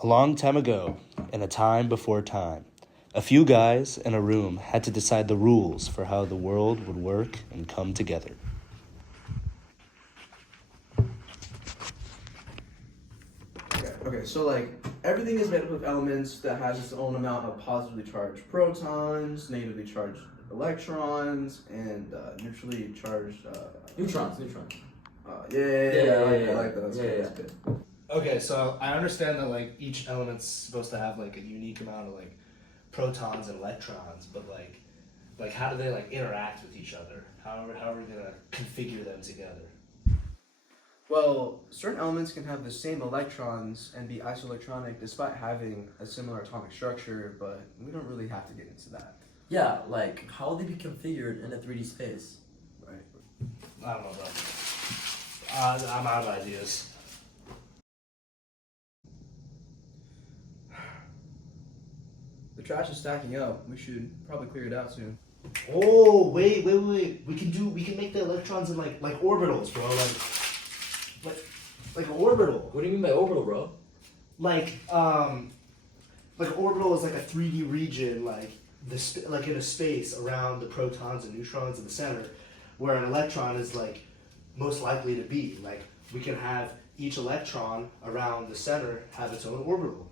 A long time ago, in a time before time, a few guys in a room had to decide the rules for how the world would work and come together. Okay, so like everything is made up of elements that has its own amount of positively charged protons, negatively charged electrons, and neutrally charged Neutrons. Yeah, I like that. That's good. Okay, so I understand that like each element's supposed to have like a unique amount of like protons and electrons, but like how do they like interact with each other? How are we gonna configure them together? Well, certain elements can have the same electrons and be isoelectronic despite having a similar atomic structure, but we don't really have to get into that. Yeah, like how will they be configured in a 3D space? Right. I don't know, bro. I'm out of ideas. The trash is stacking up. We should probably clear it out soon. Oh wait. We can make the electrons in like orbitals, bro. Like an orbital. What do you mean by orbital, bro? Like orbital is like a 3D region, like like in a space around the protons and neutrons in the center, where an electron is like most likely to be. Like we can have each electron around the center have its own orbital.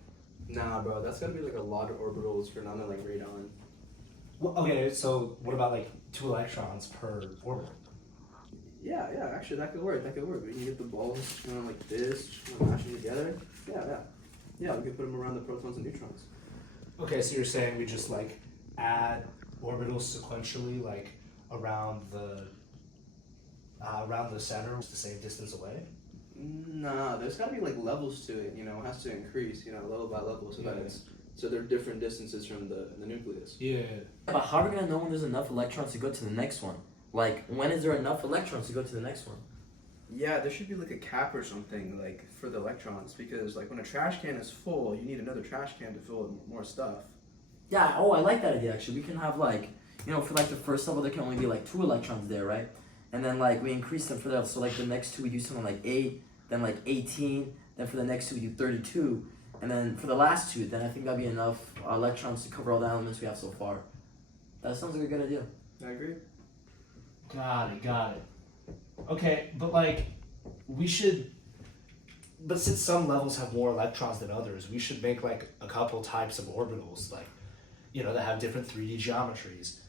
Nah, bro, that's gotta be like a lot of orbitals for none to like radon. Well, okay, so what about like 2 electrons per orbital? Yeah, actually that could work. We can get the balls kind of like this, just kind of mash them together. Yeah, we can put them around the protons and neutrons. Okay, so you're saying we just like add orbitals sequentially, like around the center, the same distance away? Nah, there's gotta be like levels to it. It has to increase, level by level, so that so they're different distances from the nucleus. Yeah. But how are we gonna know when there's enough electrons to go to the next one? Like, when is there enough electrons to go to the next one? Yeah, there should be like a cap or something like for the electrons, because like when a trash can is full, you need another trash can to fill it with more stuff. Yeah, I like that idea actually. We can have like, for like the first level there can only be like 2 electrons there, right? And then like we increase them for that, so like the next 2 we do something like 8, then like 18, then for the next 2 we do 32, and then for the last 2, then I think that'd be enough electrons to cover all the elements we have so far. That sounds like a good idea. I agree. Got it. Okay, but like, but since some levels have more electrons than others, we should make like a couple types of orbitals, like, that have different 3D geometries,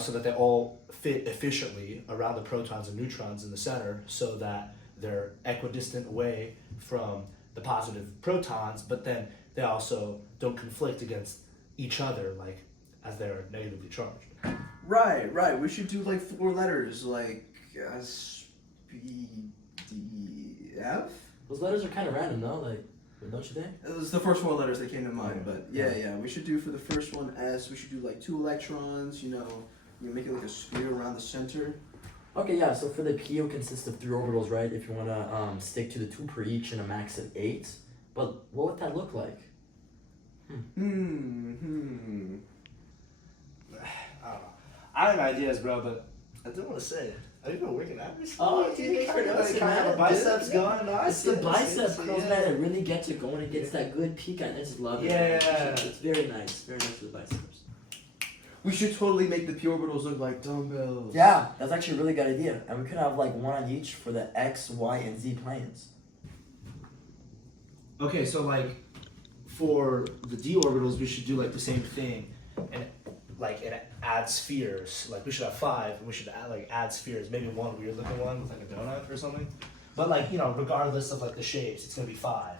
so that they all fit efficiently around the protons and neutrons in the center, so that they're equidistant away from the positive protons, but then they also don't conflict against each other, like, as they're negatively charged. Right. We should do like 4 letters, like S, B, D, F. Those letters are kind of random, though. Like, don't you think? It was the first 4 letters that came to mind, but yeah. We should do for the first one S. We should do like 2 electrons. You make it like a sphere around the center. Okay, yeah. So for the P, it consists of 3 orbitals, right? If you want to stick to the 2 per each and a max of 8. But what would that look like? I don't know. I have ideas, bro, but I didn't want to say it. Have you been working out recently? Oh, dude, kind of have biceps going. No, It's the bicep curls, man, that really gets it going. It gets that good peak. I just love it. Yeah. It's very nice. Very nice for the biceps. We should totally make the p orbitals look like dumbbells. Yeah, that's actually a really good idea. And we could have like 1 on each for the X, Y, and Z planes. Okay, so like for the d orbitals, we should do like the same thing, and like add spheres. Like we should have 5, and we should add spheres. Maybe 1 weird looking one with like a donut or something. But like regardless of like the shapes, it's gonna be 5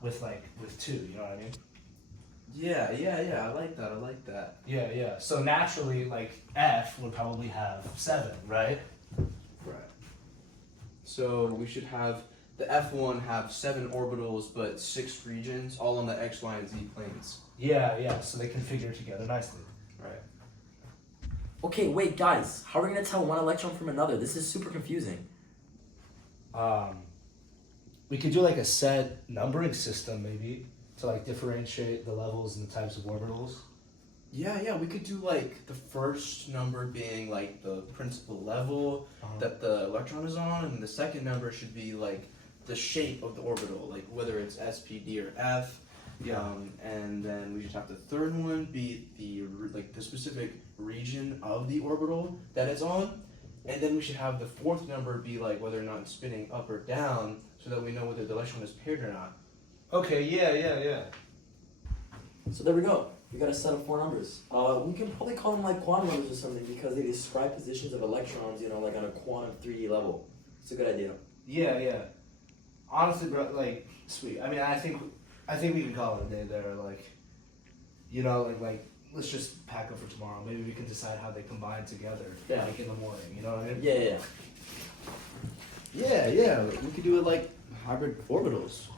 with 2. You know what I mean? Yeah. I like that. Yeah. So naturally, like F would probably have 7, right? Right. So we should have the F1 have 7 orbitals, but 6 regions, all on the X, Y, and Z planes. Yeah. So they configure together nicely. Right. Okay, wait, guys. How are we going to tell one electron from another? This is super confusing. We could do like a set numbering system maybe to like differentiate the levels and the types of orbitals. Yeah, we could do like the first number being like the principal level that the electron is on, and the second number should be like the shape of the orbital, like whether it's S, P, D, or F. Yeah. And then we should have the third one be the specific region of the orbital that it's on, and then we should have the fourth number be like whether or not it's spinning up or down, so that we know whether the electron is paired or not. Okay, yeah. So there we go. We got a set of 4 numbers. We can probably call them like quantum numbers or something because they describe positions of electrons, like on a quantum 3D level. It's a good idea. Yeah. Honestly, bro, like, sweet. I mean, I think we can call it a day there. Like, like let's just pack up for tomorrow. Maybe we can decide how they combine together. Yeah. Like in the morning. You know what I mean? Yeah. Yeah. We could do it like hybrid orbitals.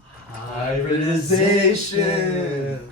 Hybridization.